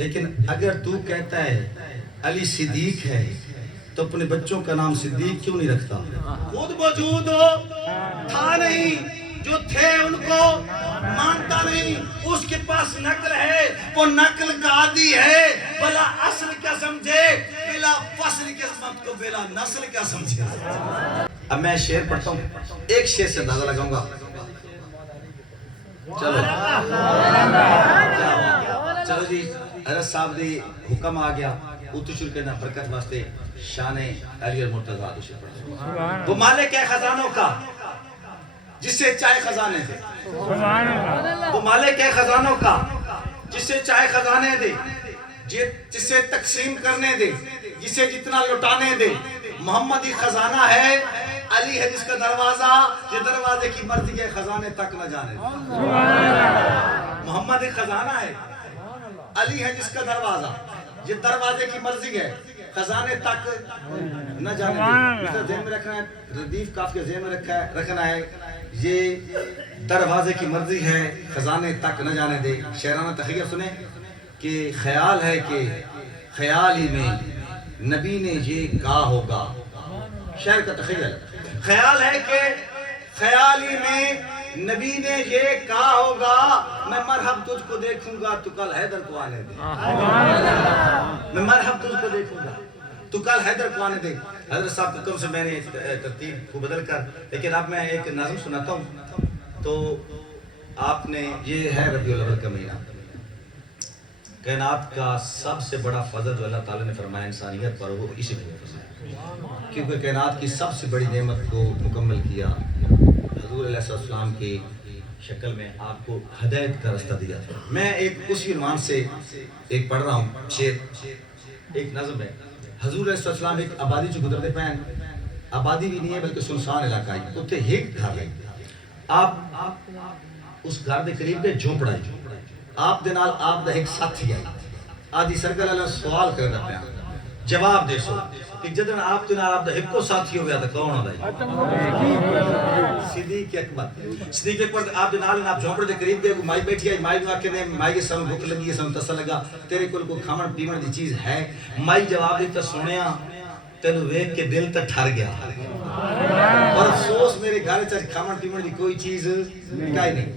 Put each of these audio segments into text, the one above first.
لیکن اگر تو کہتا ہے علی صدیق ہے تو اپنے بچوں کا نام صدیق کیوں نہیں رکھتا؟ خود موجود ہو تھا نہیں، جو تھے ان کو مانتا نہیں، اس کے پاس نقل ہے، وہ نقل کا عادی ہے، بلا اصل کیا سمجھے، بلا فصل کیا سمجھ کو، بلا نسل کیا سمجھے۔ اب میں شعر پڑھتا ہوں، ایک شعر سے اندازہ لگاؤں گا۔ چلو جی، حضرت صاحب دی حکم آ گیا، اتو شروع کرنا برکت واسطے شان علی المرتضیٰ اتو شروع پڑھنا۔ وہ مالک ہے خزانوں کا جس سے چاہے خزانے دے، وہ مالک ہے خزانوں کا جس سے چاہے خزانے دے، جسے تقسیم کرنے دے، جسے جتنا لٹانے دے۔ محمد ہی خزانہ ہے، علی ہے جس کا دروازہ، یہ دروازے کی مرضی ہے خزانے تک نہ جانے دے۔ محمد ہی خزانہ ہے، علی ہے جس کا دروازہ، یہ دروازے کی مرضی ہے خزانے تک نہ جانے دے۔ اس کا ذہن میں رکھنا ہے، ردیف کاف کے ذہن میں رکھنا ہے، یہ دروازے کی مرضی ہے خزانے تک نہ جانے دے۔ شعرانہ تخیل سنیں کہ خیال ہے کہ خیال ہی میں نبی نے یہ کہا ہوگا۔ شعر کا تخیل، خیال ہے کہ خیال ہی میں نبی نے یہ کہا ہوگا، میں مرحب تجھ کو دیکھوں گا تو کل حیدر کو آنے دے۔ میں مرحب تجھ کو دیکھوں گا تو کل حیدر کو آنے دے۔ حضرت صاحب حکم سے میں نے ترتیب کو بدل کر، لیکن اب میں ایک نظم سناتا ہوں۔ تو آپ نے، یہ ہے ربیع الاول کا مہینہ، کائنات کا سب سے بڑا فضل جو اللہ تعالیٰ نے فرمایا انسانیت پر، وہ اسی کو فضل ہے، کیونکہ کائنات کی سب سے بڑی نعمت کو مکمل کیا، حضور علیہ السلام کی شکل میں آپ کو ہدایت کا رستہ دیا تھا۔ میں ایک اسی عنوان سے ایک پڑھ رہا ہوں شعر، ایک نظم ہے۔ حضور علیہ السلام ایک آبادی جو گزرتے پہن، آبادی بھی نہیں ہے بلکہ سنسان علاقہ ہے، اتنے ایک گھر ہے۔ آپ اس گھر دے قریب دے جھونپڑا ہے، آپ دے نال آپ دا ایک ساتھی ہے، آدھی سرکل اللہ سوال کرنا پیا، جواب دے سو کہ جدن آپ دے نال آپ دا ایک کو ساتھی ہو گیا تھا کون ہوتا ہے؟ صدیق اکبر۔ صدیق اکبر آپ دے نال آپ جھونپڑے دے قریب دے مائی بیٹھی ہے، مائی نو آکے نے مائی کے سامنے بھوک لگی ہے، سامنے تسا لگا تیرے کول کوئی کھامن پیمن دی چیز ہے؟ مائی جواب دیتا سونیا تینو ویکھ کے دل تے ٹھر گیا، اور افسوس میرے گھر چ کھامن پیمن دی کوئی چیز کائی نہیں۔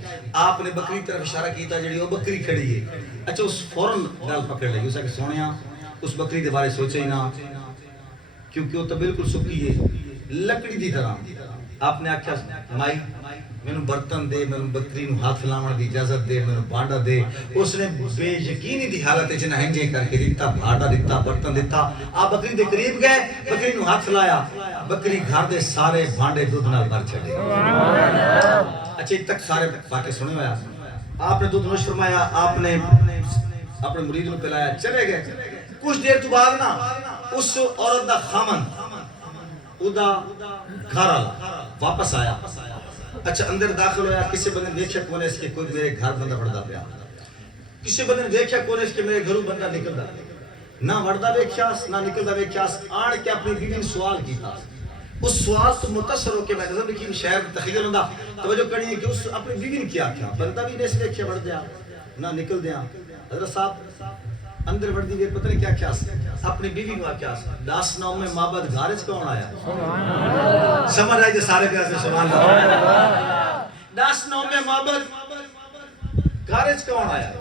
آپ نے بکری طرف اشارہ کیتا جڑی وہ بکری کھڑی ہے، اچھا اس فوراً گل پکڑ لگی، اسے کہ سونیا اس بکری دے بارے سوچے ہی نہ، کیونکہ وہ تو بالکل سکی ہے لکڑی دی طرح۔ آپ نے آکھیا مائی میں برتن دے، میں بکری نو ہاتھ لاؤن دی اجازت دے، میں بانڈا دے۔ اس نے بے یقینی دی حالت وچ نہنجے کر کے دیتا، بانڈا دیتا، برتن دیتا۔ آپ بکری دے قریب گئے، بکری نو ہاتھ لایا، بکری گھر دے سارے بانڈے دودھ نال بھر چھڑے۔ اچھا تک سارے واقعے سنے ہویا۔ آپ نے دودھ نوش فرمایا، آپ نے اپنے مرید نو پلایا، چلے گئے۔ کچھ دیر تو بعد نا اس عورت دا خامن ادا گھر والا واپس آیا۔ اچھا اندر داخل ہویا، کسی بندے نے دیکھا کون ہے اس کے، کوئی میرے گھر بندہ بڑھدا پیا، کسی بندے نے دیکھا کون ہے اس کے میرے گھروں بندہ نکلدا، نہ بڑھدا ویکھیاس نہ نکلدا ویکھیاس۔ آن کے اپنی بیوی نے سوال کیتا، اس سوال تو متصر ہو کے میں نظر لکھی شہر تخیل ہوندا توجہ کرنی ہے کہ اس اپنی بیوی نے کیا کیا، بندہ بھی نہیں دیکھیا بڑھ دیا نہ نکل دیا۔ حضرت صاحب اندر بڑھ دی گئے، پتہ نہیں کیا کیا اپنی بیوی کو کیا 10 نو میں معبد گھر وچ کون آیا؟ سمجھ آئی جے سارے پیار سے سبحان اللہ۔ 10 نو میں معبد گھر وچ کون آیا؟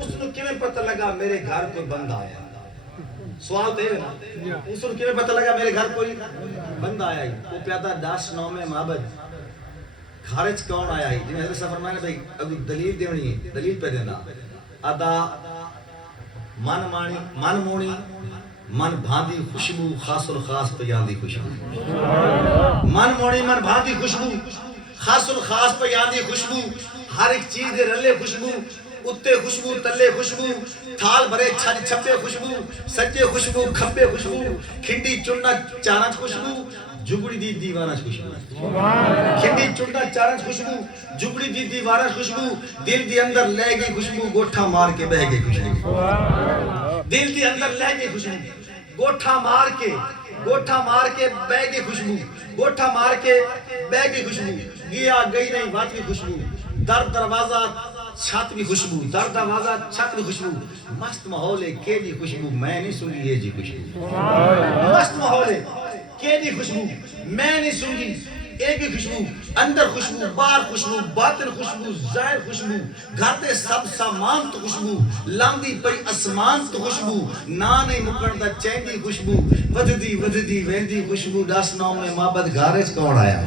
اس نو کیویں پتہ لگا میرے گھر کوئی بندہ آیا؟ سوال تے ہے نا، اس نو کیویں پتہ لگا میرے گھر کوئی بندہ آیا؟ وہ پیادا 10 نو میں معبد گھر وچ کون آیا؟ جی حضرت صاحب فرمایا بھائی اگر دلیل دینی ہے، دلیل پہ دینا ادا من مانی من مونی من بھاندی خوشبو خاص الخاص پیاندی خوشبو، من مونی من بھاندی خوشبو خاص الخاص پیاندی خوشبو، ہر ایک چیز دے رلے خوشبو، اتے خوشبو تلے خوشبو، تھال بھرے چھج چھپے خوشبو، سجے خوشبو کھبے خوشبو، کھنڈی چننا چارنچ خوشبو، جھگڑی دی دیوارہ خوشبو، کھنڈی چننا چارنچ خوشبو، جھگڑی دی دیوارہ خوشبو، دل دی اندر لے گئی خوشبو، گوٹھا مار کے بہ گئی خوشبو، دل دی اندر لے گئی خوشبو، گوٹھا مار کے بہ گئی خوشبو، گوٹھا مار کے بہ گئی خوشبو، گیا گئی نہیں بات کی خوشبو، در دروازہ چھت بھی خوشبو، در دروازہ چھت بھی خوشبو، مست ماحول ہے کہ جی خوشبو میں نہیں سنگی یہ جی خوشبو، مست ماحول ہے کہ جی خوشبو میں نہیں سنگی ایک ہی خوشبو، اندر خوشبو، باہر خوشبو، باطن خوشبو، ظاہر خوشبو، گھر تے سب سامان تو خوشبو، لاندی پئی اسمان تو خوشبو، نانے مکن دا چیندی خوشبو، وددی وددی ویندی خوشبو، دس نو میں محبت گھارج کون آیا؟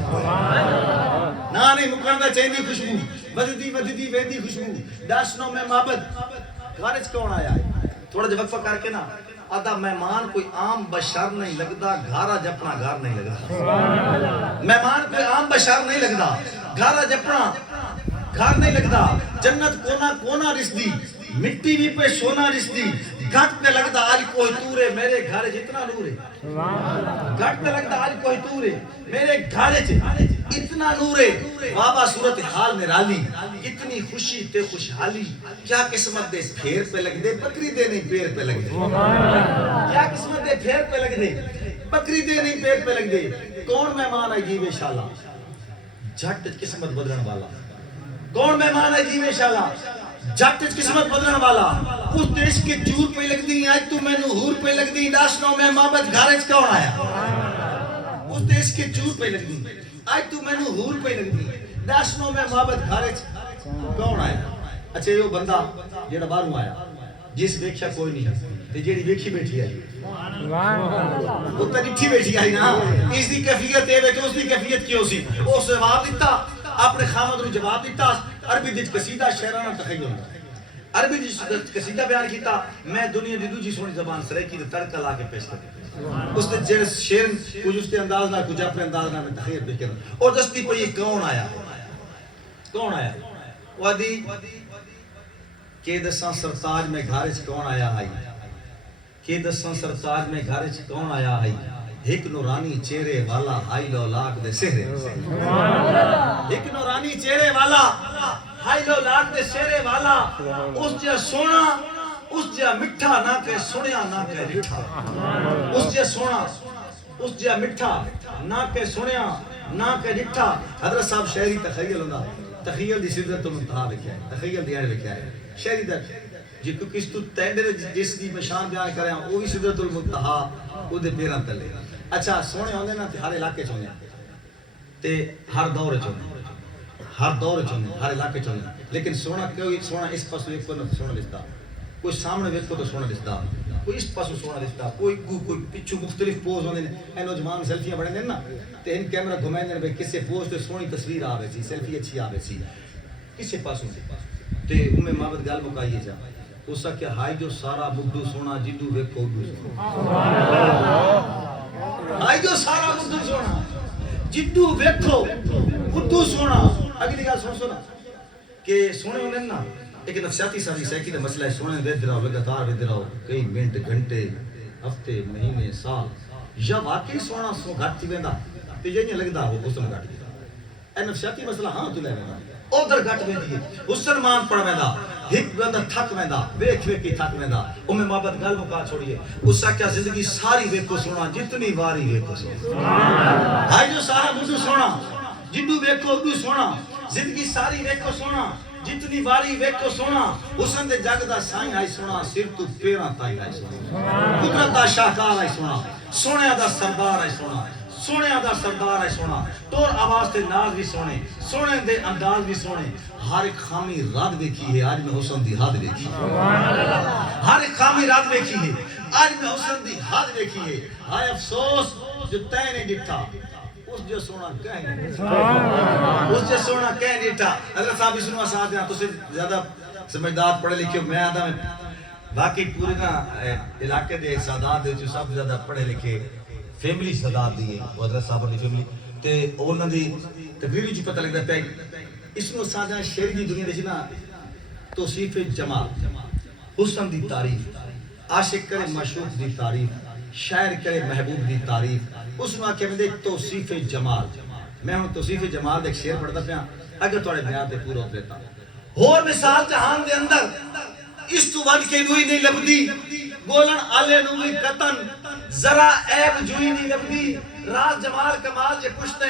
نانے مکن دا چیندی خوشبو، وددی وددی ویندی خوشبو، دس نو میں محبت گھارج کون آیا؟ تھوڑا جب وقفہ کر کے نا آدھا مہمان کوئی عام بشر نہیں لگتا، گھارا جپنا گھر نہیں لگتا، مہمان کوئی عام بشر نہیں لگتا، گھارا جپنا گھر نہیں لگتا، جنت کونا کونا رسدی، مٹی بھی پہ سونا رسدی، گھٹ پہ لگتا آج کوئی تورے میرے گھر جتنا نور ہے، گھٹ پہ لگتا آج کوئی تورے میرے گھر اتنا نور ہے، بابا صورتحال نرالی، اتنی خوشی تے خوشحالی، کیا قسمت دے پھیر پہ لگ دے، بکری دے نہیں پیر پہ لگ دے، کیا قسمت دے پھیر پہ لگ دے، بکری دے نہیں پیر پہ لگ دے، کون مہمان ہے جیوے شالا، جھٹ قسمت بدلن والا، کون مہمان ہے جیوے شالا، جھٹ قسمت بدلن والا، اس دیش کے چور پہ لگ دی، آج تو میں نہور پہ لگ دی، داشنوں میں محبت گھارج کون آیا، اس دیش کے چور پہ لگ دی، آج تو میں نہور پہ لگ دی، داشنوں میں محبت گھارج کون آیا؟ اچھا یہ بندہ جیڑا باہروں آیا جس ویکھیا کوئی نہیں تے جیڑی ویکھی بیٹھی آئی وہ تو نٹھی بیٹھی آئی نا، اس دی کیفیت ہے تو اس دی کیفیت کیوں سی؟ وہ جواب دیتا اپنے خامد رو جواب دیتا، عربی دی قصیدہ شعرانہ تخیل عربی دی قصیدہ بیان کیتا، میں دنیا دی دوجی سونی زبان سریکی تے تڑکا لا کے پیش کرتا، اس نے جیڑے شعر کچھ اس کے انداز نہ کچھ اپنے انداز نہ میں تخیل پیش کرتا، اور دستی پہ یہ کون آیا؟ کون آیا؟ وادی کہ دساں سرتاج میں گھارج کون آیا آئی، کہ دساں سرتاج میں گھارج کون آیا آئی، ایک نورانی چہرے والا ہائی لو لاکھ دے سہرے، ایک نورانی چہرے والا ہائی لو لاکھ دے سہرے والا، اس جا سونا اس جا مٹھا نہ کہ سنیا نہ کہ رٹھا، اس جا سونا اس جا مٹھا نہ کہ سنیا نہ کہ رٹھا۔ حضرت صاحب شہری تخیل ہوندہ، تخیل دی سدرت المنتہا لکھیا ہے، تخیل دی آنے لکھیا ہے، شہری دا جی کس تو تینڈے جس دی پہچان بیان کرے ہیں وہ بھی سدرت المنتہا او دے پیران تلے۔ اچھا سونے ہوندے نا تے ہر علاقے چوندے تے ہر دور چوندے، ہر دور چوندے، ہر علاقے چوندے، لیکن سونا کوئی سونا اس پاسو ایک پر سونا دستا، کوئی سامنے ویکھو تو سونا دستا، کوئی اس پاسو سونا دستا، کوئی پچھو مختلف پوز ہوندے نے، اے نوجوان سیلفیاں بڑھیں دے نا تے ان کیمرہ گھمائیں دے بھئی کسے پوز تے سونی تصویر آوے سی، سیلفی اچھی آوے سی، کسے پاسوں تے ہمیں محبت گال مکائیے جا، اس کا کیا ہائی جو سارا مدو سونا جدو ویکھو اڈو سونا، ہائی جو سارا مدو سونا جدو ویکھو اڈو سونا۔ اگلی گال سونا کہ سونے ہونے نا ایک نفسیاتی ساری سیکی دا مسئلہ ہے، سونے وید رہو لگاتار وید رہو کئی منٹ گھنٹے ہفتے مہینے سال، یا واقعی سونا سو گھٹ تھی ویندا تے یہ نہیں لگدا وہ حسن گھٹ گیا، اے نفسیاتی مسئلہ ہاں تو لے ویندا ادھر گھٹ ویندی ہے، حسن مان پڑ ویندا، ہک ویندا تھک ویندا، ویکھ ویکھ کے تھک ویندا، او میں محبت گل مکا چھوڑیے، اس کا کیا زندگی ساری ویکھو سونا جتنی واری ویکھو سونا، ہائی جو سارا مدو سونا جدو ویکھو اڈو سونا، زندگی ساری ویکھو سونا جتنی واری ویکھو سونا، حسن دے جگ دا سائیں آئی سونا، سر تو پیراں تائیں آئی سونا، قدرت دا شاہکار آئی سونا، سونے دا سردار آئی سونا، سونے دا سردار آئی سونا، طور آواز تے ناز بھی سونے، سونے دے انداز بھی سونے، ہر ایک خامی رات دیکھی ہے آج میں حسن دی حد دیکھی ہے، ہر ایک خامی رات دیکھی ہے آج میں حسن دی حد دیکھی ہے، ہائے افسوس جو تے نے ڈٹھا اس جو سونا کہیں نہیں، اس جو سونا کہیں نہیں تھا۔ حضرت صاحب اس نوہ ساتھ ہیں تو سے زیادہ سمجھدار پڑھے لکھے میں آدھا میں باقی پورے نا علاقے دے سادات دے جو سب زیادہ پڑھے لکھے فیملی سادات دیئے وہ حضرت صاحب نے فیملی تے انہوں دی تقریری جو پتہ لگتا ہے اس نوہ ساتھ ہیں شہری دی دنیا دیکھنا توصیف جمال، حسن دی تعریف، عاشق کرے معشوق دی تعریف، شاعر کرے محبوب دی تعریف، اس میں آکے میں دیکھ توصیف جمال، میں ہوں توصیف جمال دیکھ شعر پڑھتا پیا اگر توڑے بیان تے پورا ہو دیتا اور مثال جہان دے اندر اس تو ود کے دوئی نہیں لبدی، گولن آلے نوی قطن ذرا عیب جوئی نہیں لبدی، راز جمال کمال جے پشتے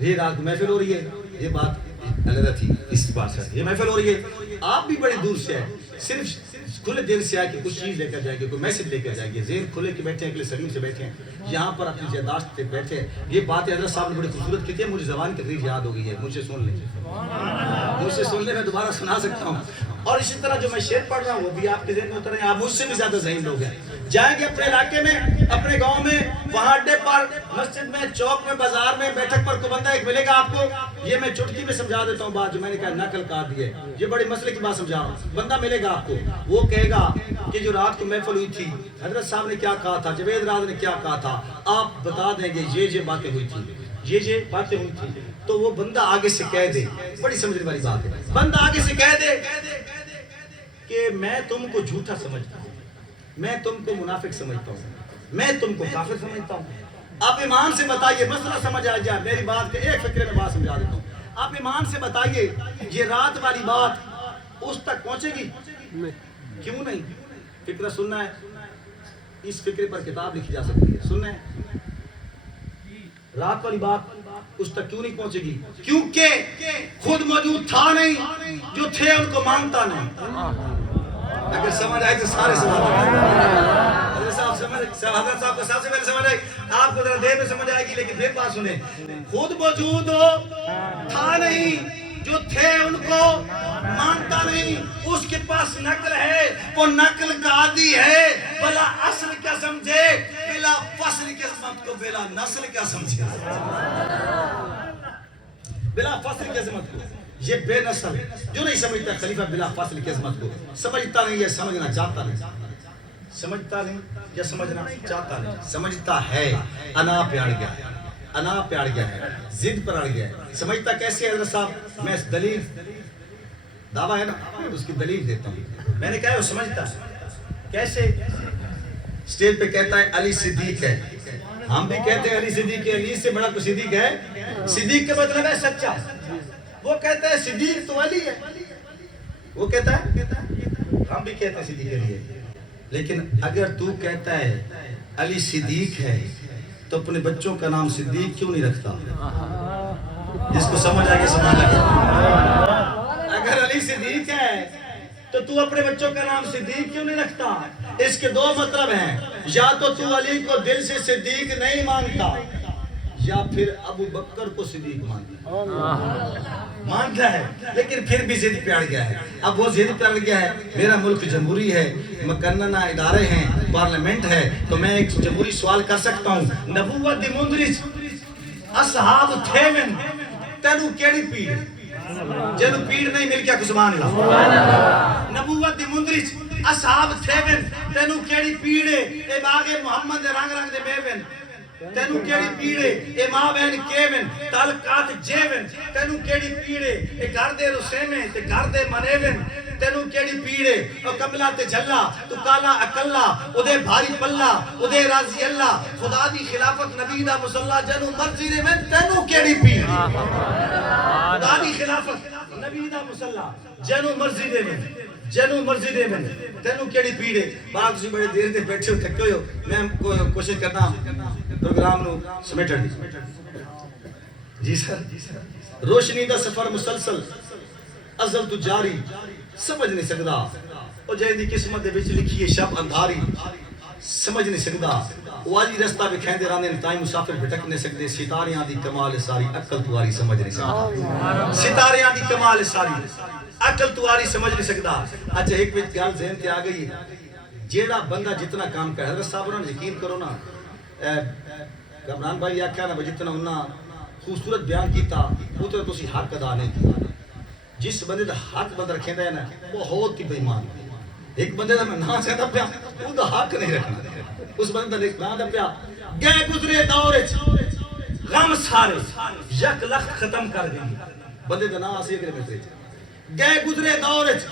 یہ رات کو محفل ہو رہی ہے، یہ بات علیحدہ تھی، اس بات سے یہ محفل ہو رہی ہے، آپ بھی بڑی دور سے ہیں، صرف کھلے دل سے آئے کہ کچھ چیز لے کر جائیں گے، کوئی میسج لے کر جائیں گے، ذہن کھلے کے بیٹھے ہیں، اگلے سلیم سے بیٹھے ہیں، یہاں پر اپنی جداشت پہ بیٹھے ہیں. یہ باتیں حضرت صاحب نے بڑی خوبصورت کی تھی، مجھے زبان کی تقریر یاد ہو گئی ہے، مجھ سے سن لیں، مجھ سے سن لیں، میں دوبارہ سنا سکتا ہوں. اور اسی طرح جو میں شعر پڑھ رہا ہوں وہ بھی آپ کے ذہن میں اترے ہیں، آپ مجھ سے بھی زیادہ ذہین لوگ ہیں. جائیں گے اپنے علاقے میں، اپنے گاؤں میں، وہاں اڈے پر، مسجد میں، چوک میں، بازار میں، بیٹھک پر کوئی بندہ ایک ملے گا آپ کو. یہ میں چٹکی میں سمجھا دیتا ہوں بات جو میں نے کہا نقل کاٹ دی ہے، یہ بڑے مسئلے کی بات سمجھا رہا ہوں. بندہ ملے گا آپ کو، وہ کہے گا کہ جو رات کو محفل ہوئی تھی حضرت صاحب نے کیا کہا تھا، جوید راز نے کیا کہا تھا، آپ بتا دیں گے یہ باتیں ہوئی تھی، یہ باتیں ہوئی تھی. تو وہ بندہ آگے سے کہہ دے، بڑی سمجھنے والی بات ہے، بندہ آگے سے کہہ دے کہ میں تم کو جھوٹا سمجھتا ہوں، میں تم کو منافق سمجھتا ہوں، میں تم کو کافر سمجھتا ہوں. آپ ایمان سے بتائیے، مسئلہ سمجھ آ جائے، میری بات کے ایک فکرے میں بات سمجھا دیتا ہوں. آپ ایمان سے بتائیے یہ رات والی بات اس تک پہنچے گی؟ کیوں نہیں؟ فکرہ سننا ہے، اس فکرے پر کتاب لکھی جا سکتی ہے. سننا ہے رات والی بات اس تک کیوں نہیں پہنچے گی؟ کیونکہ خود موجود تھا نہیں، جو تھے ان کو مانتا نہیں. اگر سمجھ آئے تو سارے سمجھ آئے. حضرت صاحب کو سب سے پہلے سمجھ آئے، آپ کو ذرا دیر میں سمجھ آئے گی، لیکن پھر بات سنیں. خود موجود تھا نہیں، جو تھے ان کو مانتا نہیں، اس کے پاس نقل ہے، وہ نقل کا عادی ہے. بلا اصل کیا سمجھے، بلا فصل کی عظمت کو، بلا نسل کیا سمجھے، بلا فصل کی عظمت کو. یہ بے نسل جو نہیں سمجھتا خلیفہ بلا فاصل کی عظمت کو، سمجھتا نہیں یا سمجھنا چاہتا نہیں، سمجھتا نہیں یا سمجھنا چاہتا نہیں، سمجھتا ہے انا پہ اڑ گیا ہے، انا پہ اڑ گیا ہے، ضد پر اڑ گیا ہے. سمجھتا کیسے حضرت صاحب؟ میں اس دلیل دعویٰ ہے نا، اس کی دلیل دیتا ہوں. میں نے کہا ہے وہ سمجھتا ہے کیسے؟ اسٹیج پہ کہتا ہے علی صدیق ہے، ہم بھی کہتے ہیں علی صدیق ہے، علی سے بڑا کوئی صدیق ہے؟ صدیق کے مطلب ہے سچا. وہ کہتا ہے صدیق تو علی ہے، وہ کہتا ہے، ہم بھی کہتے ہیں صدیق علی ہے. لیکن اگر تو کہتا ہے علی صدیق ہے تو اپنے بچوں کا نام صدیق کیوں نہیں رکھتا؟ جس کو سمجھ آئے گا سمجھ لگے. اگر علی صدیق ہے تو اپنے بچوں کا نام صدیق کیوں نہیں رکھتا؟ اس کے دو مطلب ہیں، یا تو علی کو دل سے صدیق نہیں مانتا، یا پھر ابو بکر کو صدیق مانتا ہے، لیکن پھر بھی ضد پہ اڑ گیا ہے. اب وہ ضد پہ اڑ گیا ہے، میرا ملک جمہوری ہے، مقننہ ادارے ہیں، پارلیمنٹ ہے، تو میں ایک جمہوری سوال کر سکتا ہوں. نبوت دی مندرج اصحاب تھیون تینو کیڑی پیڑ، جنو پیڑ نہیں مل گیا سبحان اللہ. نبوت دی مندرج اصحاب تھیون تینو کیڑی پیڑ، اے باغ محمد دے رنگ رنگ دے بیون، تینو کیڑی پیڑے، اے ماں بہن کیون، تعلقات جیون، تینو کیڑی پیڑے، اے گھر دے رسیمیں تے گھر دے منیون، تینو کیڑی پیڑے، او کملا تے جھلا، تو کالا اکلا، او دے بھاری پلا، او دے راضی اللہ، خدا دی خلافت نبی دا مسلح جنو مرضی دے میں، تینو کیڑی پیڑے، خدا دی خلافت نبی دا مسلح جنو مرضی دے میں، جنو مرضی دے میں، تینو کیڑی پیڑے. باغ سے بڑے دیر دے بیٹھے ہو تھکے ہو، میں کوشش کرنا پروگرام نو سمیٹن دی. جی سر، روشنی دا سفر مسلسل ازل تو جاری، سمجھ نہیں سکدا او جے دی قسمت دے وچ لکھی ہے شب اندھاری، سمجھ نہیں سکدا او آجی رستہ بکھیندے راندے تائیں مسافر بھٹک نہیں سکدے. ستاریاں دی کمال ساری عقل تواری سمجھ نہیں سکدا، ستاریاں دی کمال ساری عقل تواری سمجھ نہیں سکدا. اچھا ایک وچ گل ذہن تے آ گئی ہے، جیڑا بندہ جتنا کام کرے، حضرت صاحب نے یقین کرو نا، کمران بھائی آکھیا نا جتنا انہاں خوبصورت بیان کیتا اتنا تسی حق ادا نہیں کیتا. جس بندے دا حق بند رکھیندا ہے نا بہت ہی بے ایمان. ایک بندے دا میں نہ چاہتا پیا او دا حق نہیں رکھنا، اس بندے دا نہ دا پیا. گئے گزرے دور وچ غم سارے یک لخت ختم کر گئی، بندے دا نام اسی اگلے میں گئے گزرے دور وچ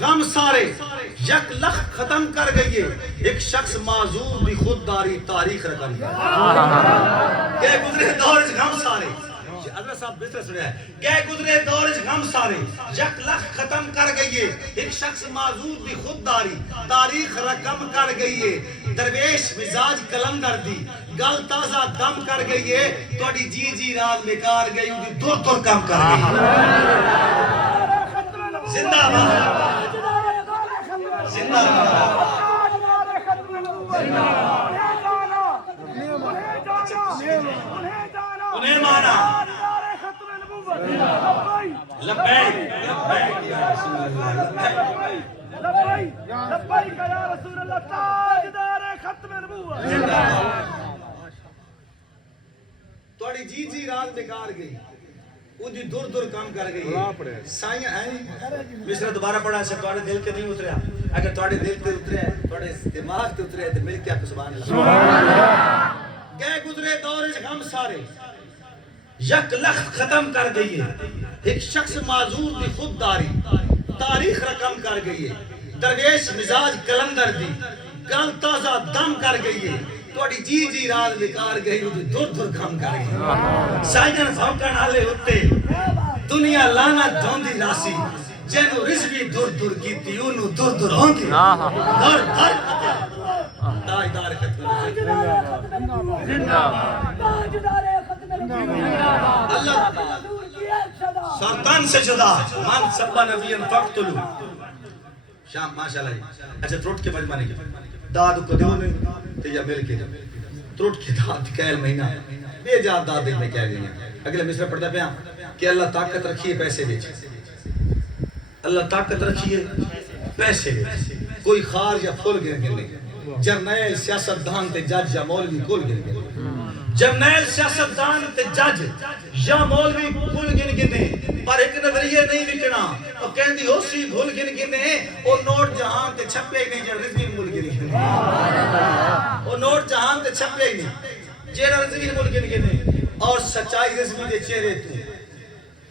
غم سارے یک لخت ختم کر گئی ہے، ایک شخص معذور بھی خودداری تاریخ رکھا گیا. گئے گزرے دور وچ غم سارے حضرت صاحب بسر سنیا ہے گئے گزرے دور غم سارے یک لخ ختم کر گئی ہے ایک شخص معذور دی خودداری تاریخ رقم کر گئی ہے درویش مزاج کلندر دی گل تازہ دم کر گئی ہے توڑی جی جی رات بیکار گئی دی دور دور کم کر گئی زندہ باد زندہ باد انہیں مانا لبیک لبیک یا رسول اللہ لبیک لبیک یا رسول اللہ تاجدار ختم نبوت توڑی جی جی رات بیکار گئی وہ دی دور دور کام کر گئی سائیں ہیں مصرہ دوبارہ پڑھا سے توڑے دل کے نہیں اتریا اگر توڑے دل کے اتریا توڑے دماغ کے اتریا تو مل کیا سبحان اللہ گئے گزرے دور غم سارے یک لخ ختم کر گئی ہے ایک شخص معذور دی خودداری تاریخ رقم کر گئی ہے درویش مزاج کلندر دی گل تازہ دم کر گئی ہے توڑی جی جی رات بیکار گئی وہ دور دور کام کر گئی سائجن بھوکن آلے ہوتے دنیا لانا دھوندی راسی جنو رزوی دور دور کی تیونو دور دور ہونگی دور دور تاجدار ختم اللہ سلطان سے جدا من سبا نبیان فقتلو شام ماشاءاللہ جی اچھا تروٹ کے مجمع کی دادو کو دیو نہیں تیجا مل کے تروٹ کی داد کہل مہینہ بے جات داد دل میں کہہ گئی ہیں اگلے مصرہ پڑھتا پہ کہ اللہ طاقت رکھیے پیسے بیچے اللہ طاقت رکھیے پیسے بیچے کوئی خار یا پھول گر گرنے جرنیل سیاست دان تے جج یا مولوی کل گر گرنے جرنیل سیاست دان تے جج یا مولوی کل گر گرنے پر ایک نظریہ نہیں وکنا اور کہندی ہو سی بھول گر گرنے اور نوٹ جہان تے چھپے ہی نہیں جڑ رزوین مل گر گرنے اور نوٹ جہان تے چھپے ہی نہیں جڑ رزوین مل گر گرنے اور سچائی رزوین دے چہرے تو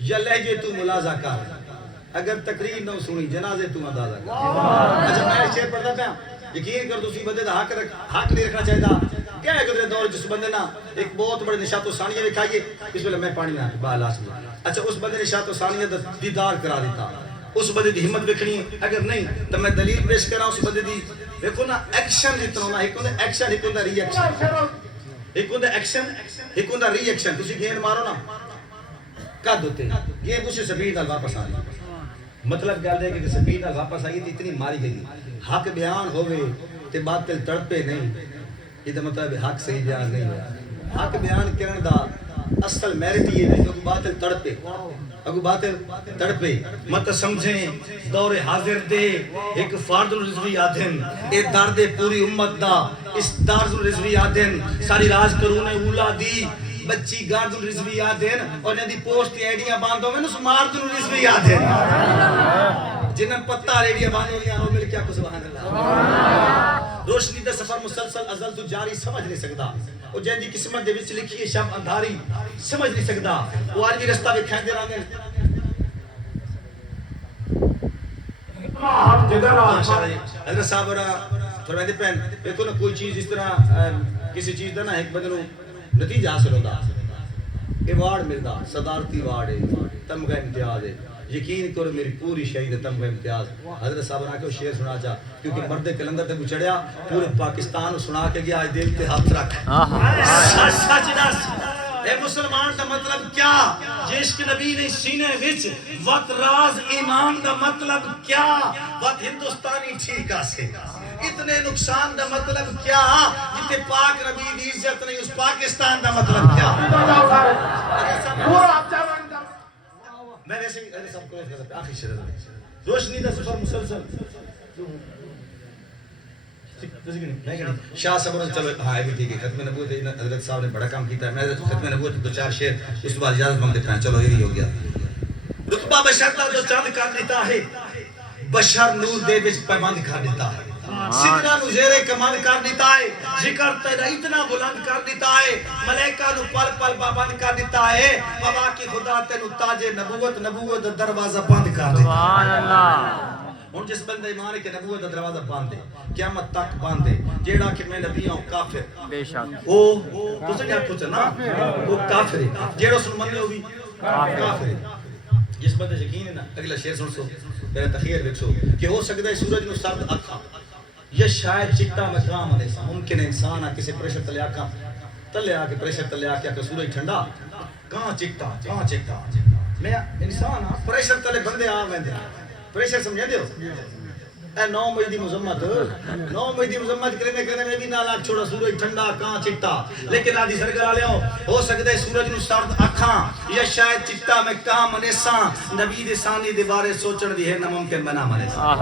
یا لہجے تو ملازہ کر اگر تقریر نہ سنی جنازے تو اندازہ کر اچھا میں شعر پڑھتا پہ یقین کر دوسری بندے دا حق نہیں رکھنا چاہیے تھا کیا ہے گزرے دور جس بندے نا ایک بہت بڑے نشاط و ثانیہ میں کھائیے اس میں میں پانی نہ بالا سمجھا اچھا اس بندے نشاط و ثانیہ دیدار کرا دیتا اس بندے دی ہمت بکھنی اگر نہیں تو میں دلیل پیش کرا اس بندے دی دیکھو نا ایکشن جتنا ہونا ایک ہوندہ ایکشن ایک ہوندہ ری ایکشن ایک ہوندہ ایکشن ایک ہوندہ ری ایکشن تسی گیند مارو نا قد ہوتے گیند دوسرے سپیڈ نال واپس آ رہی مطلب کیا دے کہ سپیڈ نال واپس آئی تھی اتنی ماری گئی حق بیان ہوئے تے باطل تڑپے نہیں یہ تو مطلب حق صحیح بیان نہیں ہوا حق بیان کرن دا اصل میرٹ یہ ہے کہ باطل تڑپے اگو باطل تڑپے مت سمجھیں دور حاضر دے ایک فرد الرزوی آدھن اے درد پوری امت دا اس درد الرزوی آدھن ساری راج کرونے اولا دی بچی گارد الرزوی آدھن اور جن دی پوسٹ ایڈیاں باندھو میں نس مارد الرزوی آدھن جنہاں پتہ ریڈیاں باندھو گیا وہ مل کیا کو سبحان اللہ روشنی دا سفر مسلسل ازل تو جاری سمجھ نہیں سکتا اور جن دی قسمت دے وچ لکھی ہے شب اندھاری سمجھ نہیں سکتا وہ آج بھی رستہ بھی کھائیں دے رہا گے حضرت صاحب فرمائے پہن دیکھو نا کوئی چیز اس طرح کسی چیز دا نا ایک بدلو نتیجہ حاصل ہوتا ایوارڈ ملتا صدارتی ایوارڈ ہے تمغہ امتیاز ہے یقین کرو میری پوری شہید تمغہ امتیاز حضرت صاحب نے کہو شعر سنا چاہ کیونکہ مرد کلندر تے چڑھیا پورے پاکستان سنا کے گیا آج دل تے ہاتھ رکھ سچ دس اے مسلمان دا مطلب کیا عشق نبی نے سینے وچ وقت راز ایمان دا مطلب کیا وقت ہندوستانی ٹھیکا سے اتنے نقصان دا مطلب کیا جتے پاک نبی دی عزت نہیں اس پاکستان دا مطلب کیا میں ویسے ہی سب کو آخری شرط روشنی دا سفر مسلسل شاہ صبر چلو ہاں بھی ٹھیک ہے ختم نبوت حضرت صاحب نے بڑا کام کیتا ہے میں ختم نبوت دو چار شعر اس کے بعد اجازت مانگتے ہیں چلو یہ ہو گیا رتبہ بشر دا جو چاند کر دیتا ہے بشر نور دے وچ پیماند کر دیتا ہے سدرہ نو زیرے کماند کر دیتا ہے ذکر تیرا اتنا بلند کر دیتا ہے ملائکہ نو پل پل بابند کر دیتا ہے بابا کی خدا تینو تاج نبوت نبوت دروازہ بند کر دیتا ہے ہن جس بندے ایمان ہے کہ نبوت دا دروازہ بند ہے قیامت تک بند ہے جیڑا کہ میں نبی ہوں کافر بے شک او تساں کیا پوچھنا نا وہ کافر ہے جیڑا اس من لے وہ بھی کافر ہے جس بندے یقین ہے نا اگلا شعر سن سو میرا تخیر دیکھو کہ ہو سکتا ہے سورج نو سرد اکھاں یا شاید چٹا مقام علیہ السلام ممکن ہے انسان آ کسی پریشر تلے آکھاں تلے آ کے پریشر تلے آ کے سورج ٹھنڈا کہاں چٹا میں انسان ہاں پریشر تلے بندے آ ویندے پریشر سمجھ دے ہو اے 9 مئی دی مذمت کرنے میں بھی نہ لاکھ چھوڑا سورج ٹھنڈا کہاں چٹا لیکن آدھی سرگرہ لے ہو سکتا ہے سورج نو سرد اکھاں یا شاید چٹا میں کہاں منیساں نبی دے ثانی دے بارے سوچن دی ہے ناممکن میں نہ منیساں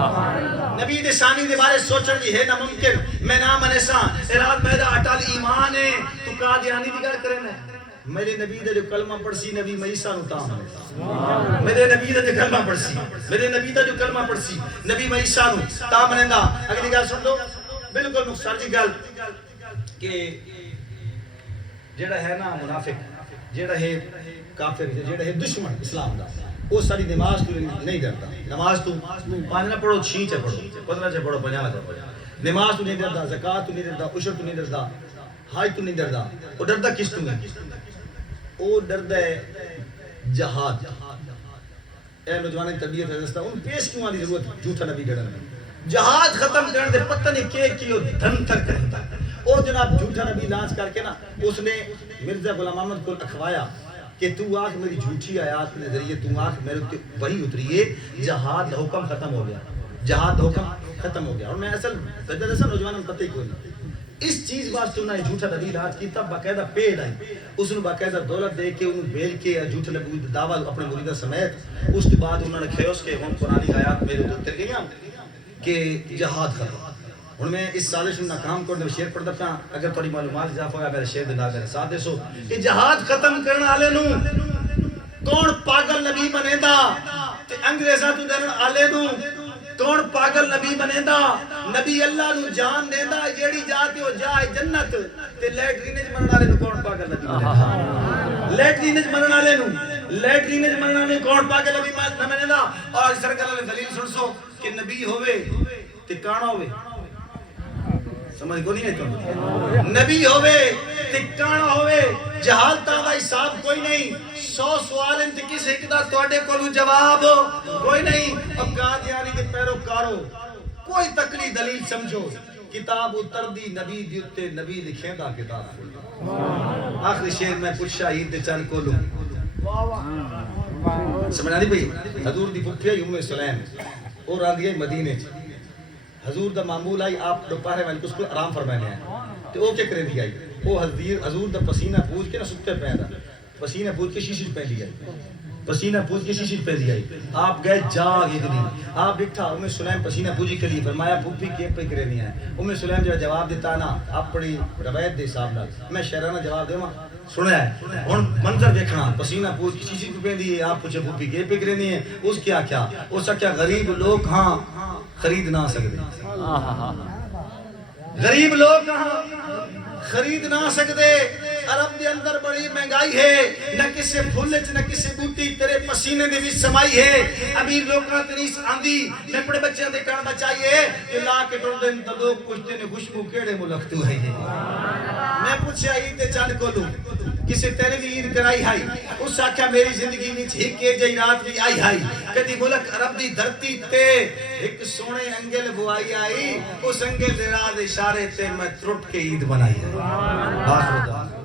نبی دے ثانی دے بارے سوچن دی ہے ناممکن میں نہ منیساں اراد میرا اٹل ایمان ہے تو قادیانی دی گل کرنا ہے میرے نبی دا جو کلمہ پڑھسی نبی عیسیٰ نو تام ہے میرے نبی دا جو کلمہ پڑھسی میرے نبی دا جو کلمہ پڑھسی نبی عیسیٰ نو تام ہے اگلی گل سن دو بالکل مختصر جی گل کہ جیڑا ہے نا منافق جیڑا ہے کافر جیڑا ہے دشمن اسلام دا وہ ساری نماز تو نہیں ڈرتا نماز تو 5 نہ پڑھو 6 چ پڑھو 15 چ پڑھو 50 چ پڑھو نماز تو نہیں ڈرتا زکات تو نہیں ڈرتا عشر تو نہیں ڈرتا حج تو نہیں ڈرتا وہ ڈرتا کس تو ہے وہ ڈردا ہے جہاد اے نوجوان طبیعت ہے رستہ ان پیش کیوں دی ضرورت جھوٹا نبی گڑن جہاد ختم کرن دے پتہ نہیں کیو دھن تر کرتا او جناب جھوٹا نبی لانچ کر کے نا اس نے مرزا غلام احمد کو اخوایا کہ تو آنکھ میری جھوٹی آیات کے ذریعے تو آنکھ میرے تے وہی اتری ہے جہاد حکم ختم ہو گیا جہاد حکم ختم ہو گیا اور میں اصل نوجوان پتہ ہی کوئی نہیں اس چیز واسطے انہیں جھوٹا نبی راج کیتا باقاعدہ پیڑ آئی اس نے باقاعدہ دولت دے کے انہوں بیل کے جھوٹا نبی دعویٰ اپنے مریدہ سمیت اس کے بعد انہوں نے کھیوس کے ہم قرآنی آیات میرے اتر گئیاں کہ جہاد ختم ہن میں اس سازش میں ناکام کرنے میں شعر پڑھتا پیا اگر تھوڑی معلومات اضافہ ہویا میرے شعر دے نال میرے ساتھ دسو کہ جہاد ختم کرنے والے نو کون پاگل نبی بنیندا تے انگریزاں تو دین والے نو کون پاگل نبی بنیندا نبی اللہ نو جان دیندا جیڑی جاتے ہو جائے جنت تے لیٹرینج مرن والے نو کون پاگل نبی بنیندا لیٹرینج مرن والے نو کون پاگل نبی بنیندا اور سرکار نے دلیل سن سو کہ نبی ہوے تے کانا ہوے سمجھ کو نہیں ہے تو نبی ہوے تے کانا ہوے جہالتاں دا حساب کوئی نہیں 100 سوال ان تے کسے دا تواڈے کولوں جواب کوئی نہیں اب قادیانی دے پیروکارو کوئی تکلی دلیل سمجھو کتاب اتر دی نبی دی اتے نبی لکھیندا کتاب کھول آخری شعر میں پوچھا عید دے چن کولوں سمجھ آ رہی بھئی حضور دی پھپھی ام سلیم اور آندی ہے مدینے حضور دا معمول آئی آپ دوپہر والے اس کو آرام فرمانے ہیں تو وہ کیا کرے دی آئی وہ حضور دا پسینہ پوچھ کے نا سکتے پہندا پسینہ پوچھ کے شیشے پہ دی آئی پسینہ پوچھ کے شیشے پہ دی آئی آپ گئے جاگ ایک دن آپ بٹھا ام سلیم پسینہ پوچھی کے لیے فرمایا پھپھی کے پہ کرے نہیں ہے ام سلیم جو جواب دیتا نا اپنی روایت دے حساب نال میں شاعرانہ جواب دیواں سنیا ہے ہن منظر دیکھنا پسینہ پوچھ کے شیشے پہ دی ہے آپ پوچھے پھپھی کے پہ کرے نہیں ہے اس کیا اس کیا غریب لوگ ہاں خرید نہ سکتے غریب لوگ کہاں خرید نہ سکتے عرب دے اندر بڑی مہنگائی ہے نہ کسے پھولچ نہ کسے بوٹی تیرے پسینے دے بھی سمائی ہے امیر لوگاں تنیس آندی میں بڑے بچے دے کان بچائیے کہ لا کے ٹر دن تو لوگ پوچھتے نے خوشبو کیڑے ملک تو ہے میں پوچھا عید دے چاند کو لوں کسے تیرے بھی عید کرائی ہائی اس آکھا میری زندگی میں چھکے جائی رات بھی آئی ہائی کدی ملک عرب دی دھرتی تے ایک سونے انگل بوائی آئی اس انگل دے راز اشارے تے میں ترٹ کے عید بنائی ہے آخر